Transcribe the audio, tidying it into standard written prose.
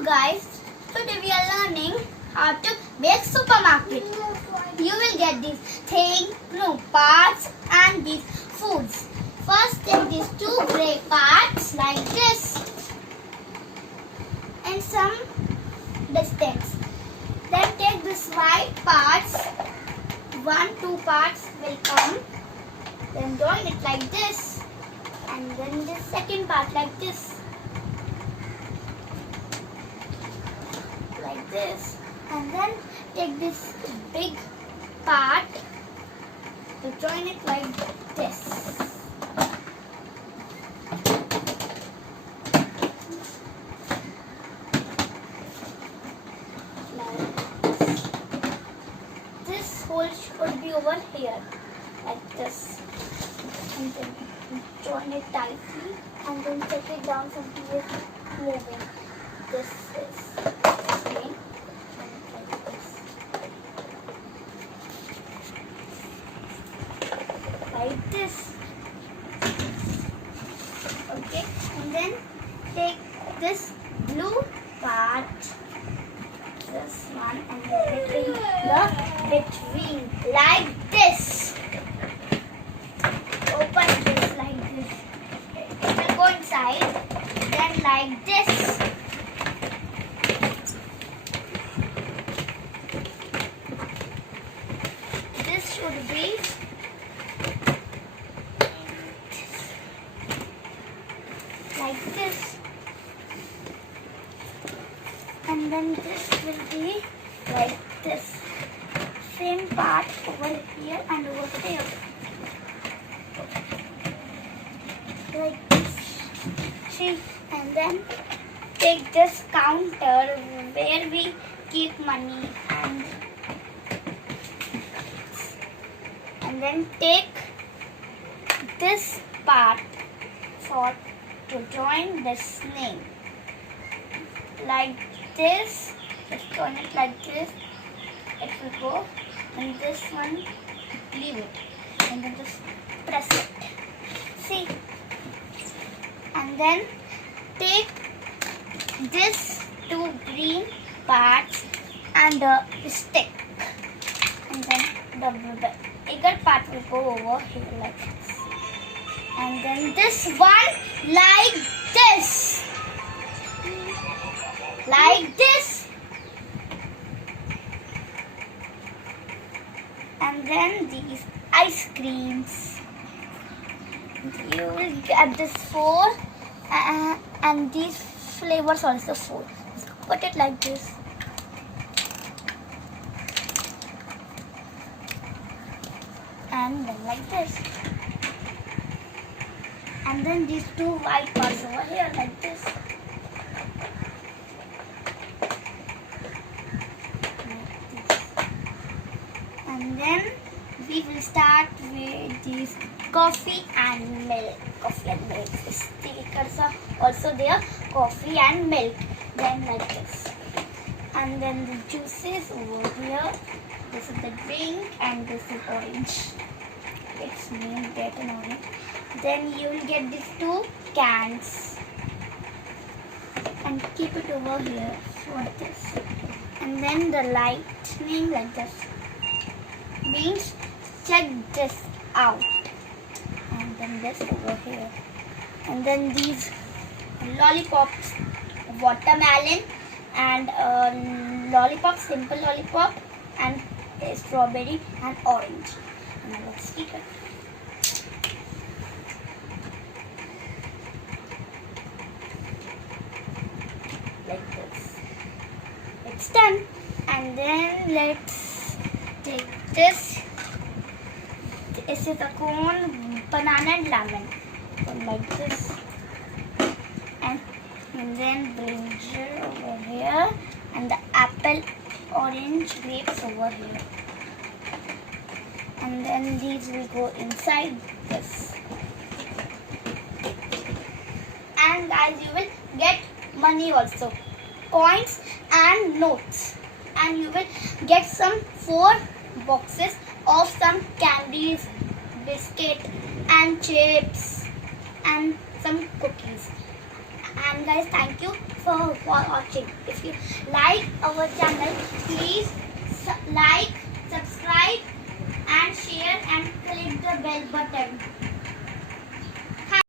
Hello guys, today we are learning how to make supermarket. You will get these parts and these foods. First take these two grey parts like this and some distance. Then take this white parts, 2 parts will come. Then join it like this and then this second part like this. Like this, and then take this big part to join it like this. Like this. This hole should be over here, like this, and then join it tightly, and then set it down so it is moving. This is like this. Okay, and then take this blue part, this one, and then it in the between like this. Open this like this. It will go inside. Then like this. This should be like this, and then this will be like this. Same part over here and over there, like this. See, and then take this counter where we keep money, and then take this part for to join this name like this. Just join it like this. It will go, and this one leave it, and then just press it. See, and then take this 2 green parts and a stick, and then the bigger part will go over here like this. And then this one like this. Like this. And then these ice creams. You will get this 4 and these flavors also 4. Put it like this. And then like this. And then these 2 white parts over here like this. And then we will start with these coffee and milk. Coffee and milk. The stickers are also there. Coffee and milk. Then like this. And then the juices over here. This is the drink and this is orange. It's named red and orange. Then you will get these 2 cans and keep it over here for this. And then the lightning like this means check this out. And then this over here. And then these lollipops, watermelon and lollipop, simple lollipop, and strawberry and orange. Now let's keep it. Like this. It's done. And then let's take this. This is a cone, banana and lemon. So like this. And then brinjal over here. And the apple, orange, grapes over here. And then these will go inside this. And guys, you will get money also, coins and notes, and you will get some 4 boxes of some candies, biscuit and chips and some cookies. And guys, thank you for watching. If you like our channel, please like, subscribe and share and click the bell button.